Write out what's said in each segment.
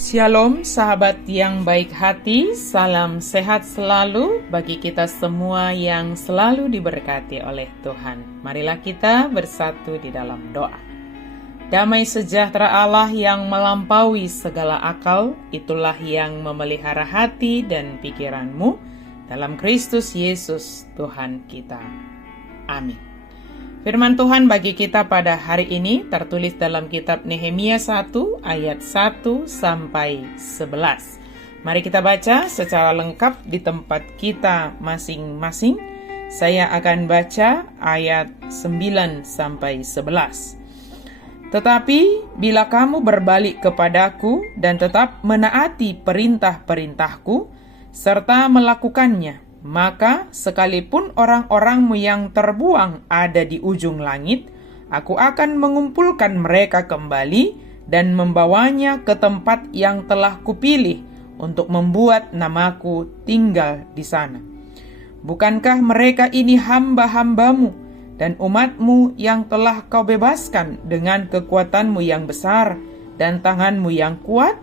Shalom sahabat yang baik hati, salam sehat selalu bagi kita semua yang selalu diberkati oleh Tuhan. Marilah kita bersatu di dalam doa. Damai sejahtera Allah yang melampaui segala akal, itulah yang memelihara hati dan pikiranmu dalam Kristus Yesus Tuhan kita. Amin. Firman Tuhan bagi kita pada hari ini tertulis dalam kitab Nehemia 1 ayat 1 sampai 11. Mari kita baca secara lengkap di tempat kita masing-masing. Saya akan baca ayat 9 sampai 11. Tetapi bila kamu berbalik kepadaku dan tetap menaati perintah-perintahku serta melakukannya, maka sekalipun orang-orangmu yang terbuang ada di ujung langit, aku akan mengumpulkan mereka kembali dan membawanya ke tempat yang telah kupilih untuk membuat namaku tinggal di sana. Bukankah mereka ini hamba-hambamu dan umatmu yang telah kau bebaskan dengan kekuatanmu yang besar dan tanganmu yang kuat?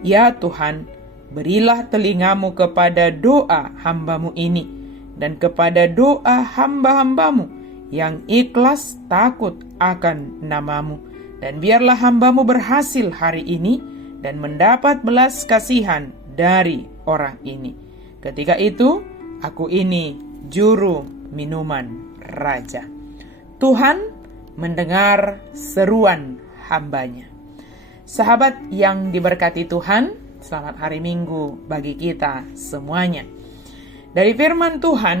Ya Tuhan, berilah telingamu kepada doa hambamu ini dan kepada doa hamba-hambamu yang ikhlas takut akan namamu. Dan biarlah hambamu berhasil hari ini dan mendapat belas kasihan dari orang ini. Ketika itu, aku ini juru minuman raja. Tuhan mendengar seruan hambanya. Sahabat yang diberkati Tuhan, selamat hari Minggu bagi kita semuanya. Dari firman Tuhan,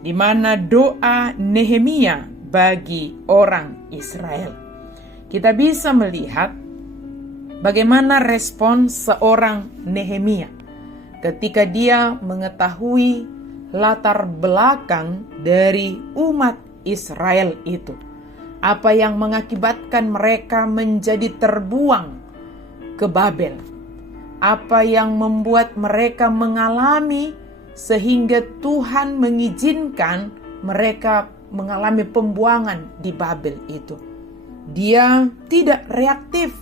di mana doa Nehemia bagi orang Israel, kita bisa melihat bagaimana respon seorang Nehemia ketika dia mengetahui latar belakang dari umat Israel itu. Apa yang mengakibatkan mereka menjadi terbuang ke Babel. Apa yang membuat mereka mengalami sehingga Tuhan mengizinkan mereka mengalami pembuangan di Babel itu. Dia tidak reaktif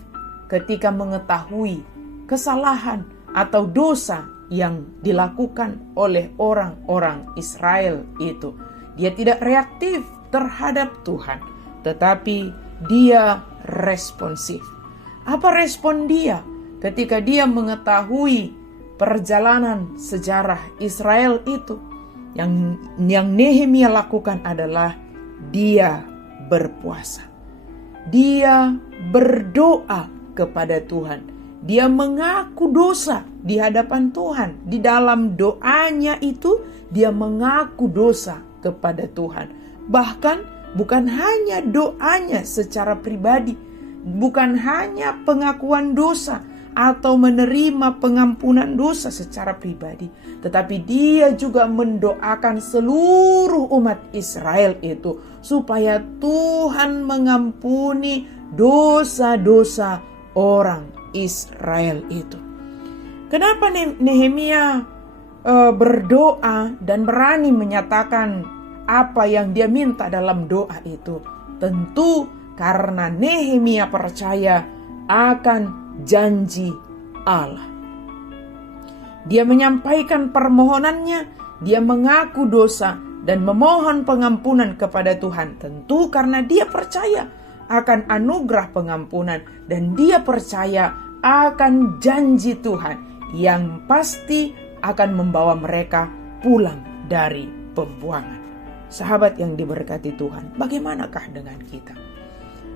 ketika mengetahui kesalahan atau dosa yang dilakukan oleh orang-orang Israel itu. Dia tidak reaktif terhadap Tuhan, tetapi dia responsif. Apa respon dia ketika dia mengetahui perjalanan sejarah Israel itu? Yang Nehemia lakukan adalah dia berpuasa. Dia berdoa kepada Tuhan. Dia mengaku dosa di hadapan Tuhan. Di dalam doanya itu dia mengaku dosa kepada Tuhan. Bahkan bukan hanya doanya secara pribadi, bukan hanya pengakuan dosa atau menerima pengampunan dosa secara pribadi, tetapi dia juga mendoakan seluruh umat Israel itu supaya Tuhan mengampuni dosa-dosa orang Israel itu. Kenapa Nehemia berdoa dan berani menyatakan apa yang dia minta dalam doa itu? Tentu karena Nehemia percaya akan janji Allah. Dia menyampaikan permohonannya, dia mengaku dosa dan memohon pengampunan kepada Tuhan. Tentu karena dia percaya akan anugerah pengampunan dan dia percaya akan janji Tuhan yang pasti akan membawa mereka pulang dari pembuangan. Sahabat yang diberkati Tuhan, bagaimanakah dengan kita?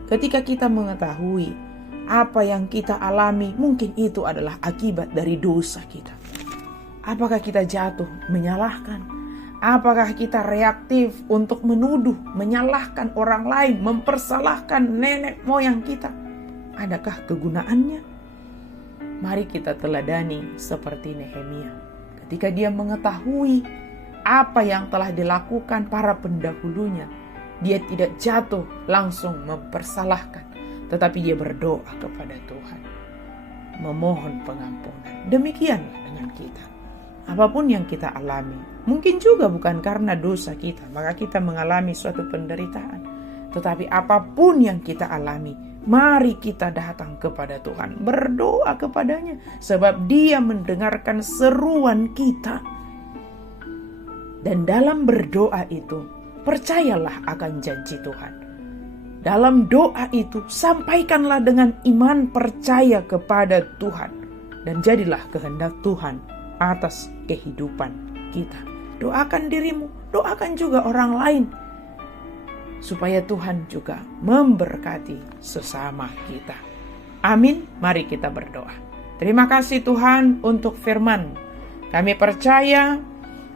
Ketika kita mengetahui apa yang kita alami, mungkin itu adalah akibat dari dosa kita. Apakah kita jatuh menyalahkan? Apakah kita reaktif untuk menuduh, menyalahkan orang lain, mempersalahkan nenek moyang kita? Adakah kegunaannya? Mari kita teladani seperti Nehemia. Ketika dia mengetahui apa yang telah dilakukan para pendahulunya, dia tidak jatuh langsung mempersalahkan, tetapi dia berdoa kepada Tuhan, memohon pengampunan. Demikianlah dengan kita. Apapun yang kita alami, mungkin juga bukan karena dosa kita, maka kita mengalami suatu penderitaan. Tetapi apapun yang kita alami, Mari kita datang kepada Tuhan, berdoa kepadanya, sebab Dia mendengarkan seruan kita. Dan dalam berdoa itu, percayalah akan janji Tuhan. Dalam doa itu, sampaikanlah dengan iman percaya kepada Tuhan. Dan jadilah kehendak Tuhan atas kehidupan kita. Doakan dirimu, doakan juga orang lain. Supaya Tuhan juga memberkati sesama kita. Amin, mari kita berdoa. Terima kasih Tuhan untuk firman. Kami percaya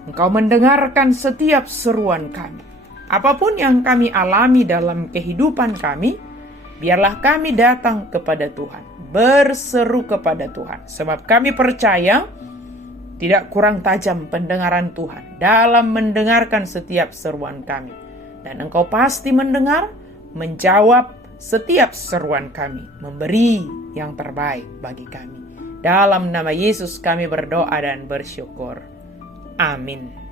Engkau mendengarkan setiap seruan kami. Apapun yang kami alami dalam kehidupan kami, biarlah kami datang kepada Tuhan, berseru kepada Tuhan. Sebab kami percaya tidak kurang tajam pendengaran Tuhan dalam mendengarkan setiap seruan kami. Dan Engkau pasti mendengar, menjawab setiap seruan kami, memberi yang terbaik bagi kami. Dalam nama Yesus kami berdoa dan bersyukur. Amin.